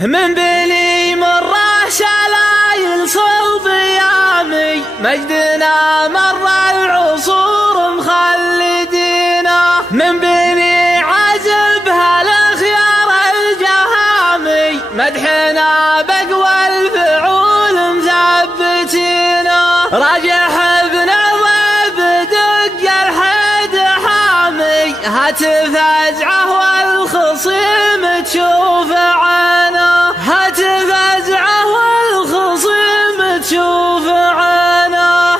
من بلي مره شلايل صلب يامي مجدنا مر العصور مخلدينا. من بني عزب هالخيار الجهامي مدحنا بقوى الفعول مثبتينا. راجح ابن ضيب دق الحد حامي هاتف ازعه والخصيم تشوف عينه. هاتف ازعه والخصيم تشوف عينه.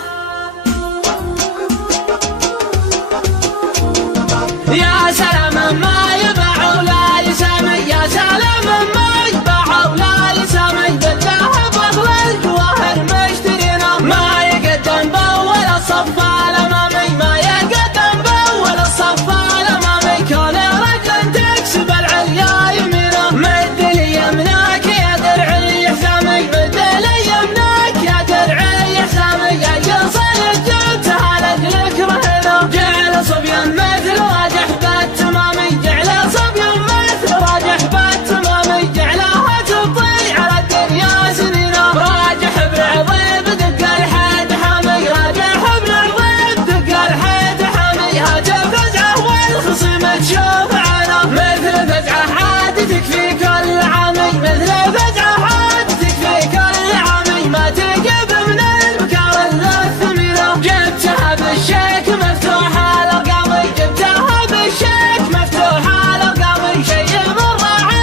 يا سلام ما يباع ولا يسمي، يا سلام ما يباع ولا يسمي، بالذهب واخر الجواهر مشترينا. ما يقدم باول الصف الامامي، ما يقدم باول الصف الامامي. كون رجل تكسب العليا يمينه. مد لي يمناك يا درعي حسامي، مد لي يمناك يا درعي حسامي. اي صيد جبتها لاجلك رهنا. جعل صبيان مثل راجح بالتمامي، جعل صبيان مثل راجح بالتمامي. جعلها تبطي على الدنيا سنينا. راجح ابن عظيم دق الحد حامي، راجح ابن عظيم دق الحد حامي. هاتف فزعه والخصيم تشوف عينه. مثل فزعه عاد تكفي كل عامي، مثل فزعه عاد تكفي كل عامي. ما تقب من البكار الا الثمينه. جبتها بالشيك مفتوح الارقامي، جبتها بالشيك مفتوح الارقامي. شي مر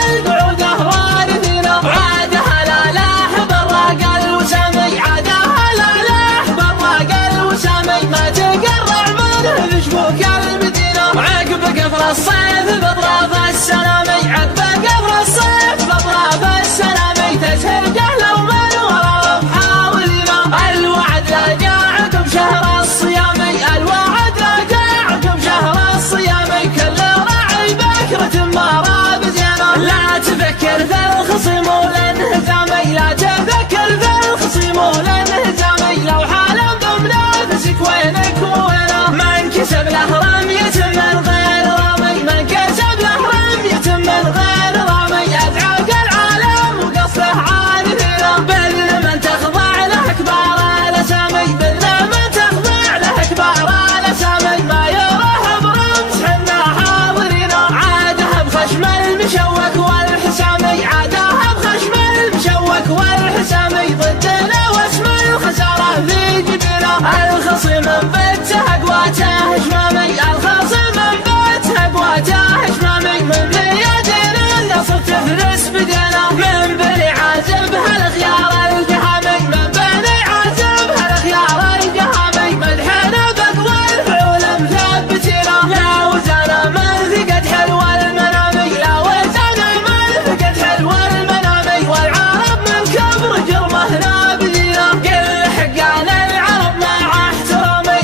القعوده وارثينا. عادها لا لاح براق الوسامي، عادها لا لاح براق الوسامي. ما تقرع منه بشبوك المدينه. عقب قفر الصيف باطراف السلامي، عقب قفر الصيف باطراف السلامي. تسهل جهله ومن وراء محاولينا. الوعد لا جاء عقب شهر الصيامي، الوعد لا جاء عقب شهر الصيامي. كل راعي بكرة ما راب زينه. لا تفكر في الخصيم والانهزامي، لا تفكر في الخصيم والانهزامي. لو حالا بمنافسك وينك ووينه. من كسب له رمية من غير رامي، من كسب له رمية من غير رامي. ادعاق العالم وقصده عارفينه. بل من تخضع له كبار الاسامي، بل من تخضع له كبار الاسامي. ما يروح برمس حنا حاضرينه. عادها بخشم المشوك والحسامي، عادها بخشم المشوك والحسامي. ضدنا واسم الخساره في جبينه. الخصيم انبته اقواته شمامي، الخصيم انبته اقواته شمامي. من بيدين النصر تفلس بدينا. من بني عازب هالخيار الجهامي، من بني عازب هالخيار الجهامي. مدحنا بقوى الفعول مثبتينا. لا وزانا من ثقت حلو المنامي، لا وزانا من ثقت حلو المنامي. والعرب من كبر جرمه نابذينا. قل حقان العرب مع احترامي،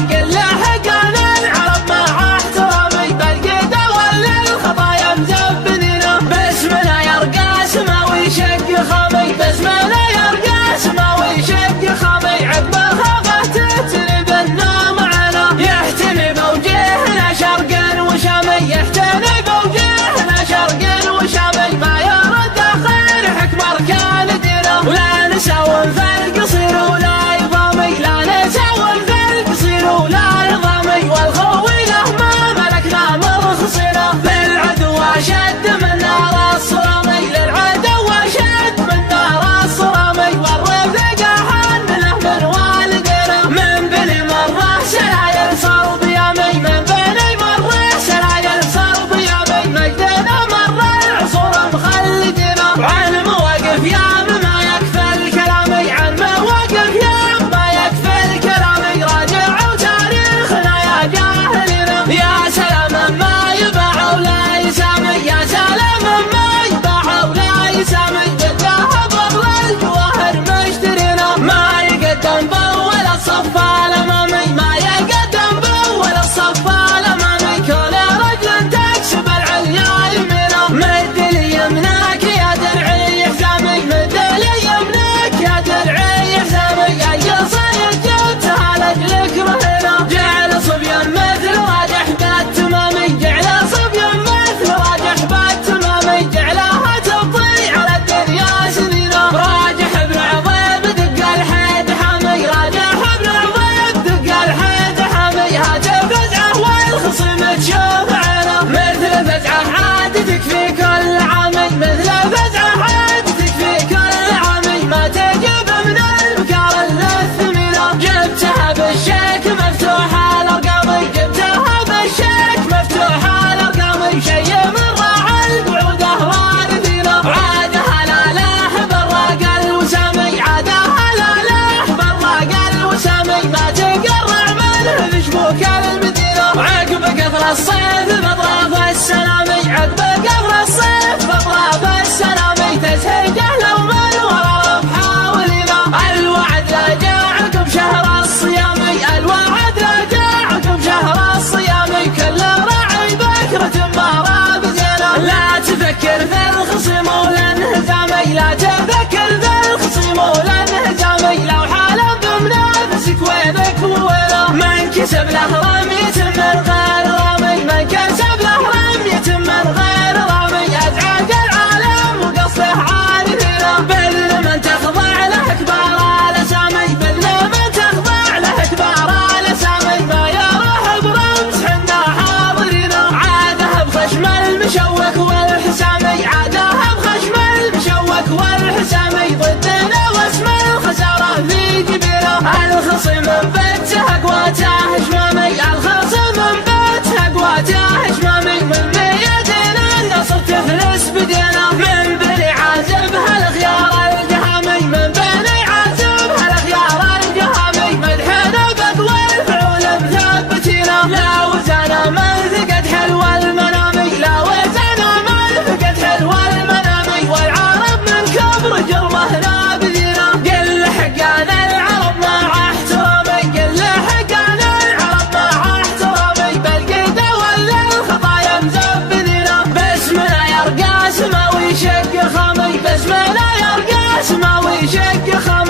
الصيف بأطراف السلامي عقب قبر الصيف بأطراف السلامي تزهق لو من ورا بحاولنا الوعد لا جاء عقب شهر الصيامي الوعد لا جاء عقب شهر الصيامي كل راعي بكرة مباراة بزينة لا تفكر في الخصم والانهزامي لا تفكر في الخصم والانهزامي لو حالف بمنافسك وينك ووينه من كسب له رمية من غير رامي من كسب له رمية من غير رامي أزعج العالم وقصده عارفينه بل من تخضع له كبار الأسامي بل من تخضع له كبار الأسامي ما يروح برمز حنا حاضرينه عاده بخشم المشوك والحسامي عاده بخشم المشوك والحسامي ضدنا واسم الخسارة في جبينه الخصم بيته قواته هجمامي الخصم بيته قواته هجمامي من بيدنا النصر تفلس بدينا من بني عازب هالخيار الجهامي من بني عازب هالخيار الجهامي مدحنا بقوى الفعول مثبتينا لا وزانا من ثقت حلو المنامي لا وزانا من ثقت حلو المنامي والعرب من كبر جرمه نابذينا قل حقنا العرب مع احترامي قل حقنا العرب مع احترامي بالقيده ولا الخطايا مزبذينا باسمنا يرقى سماوي شق خامي باسمنا يرقى سماوي شق خامي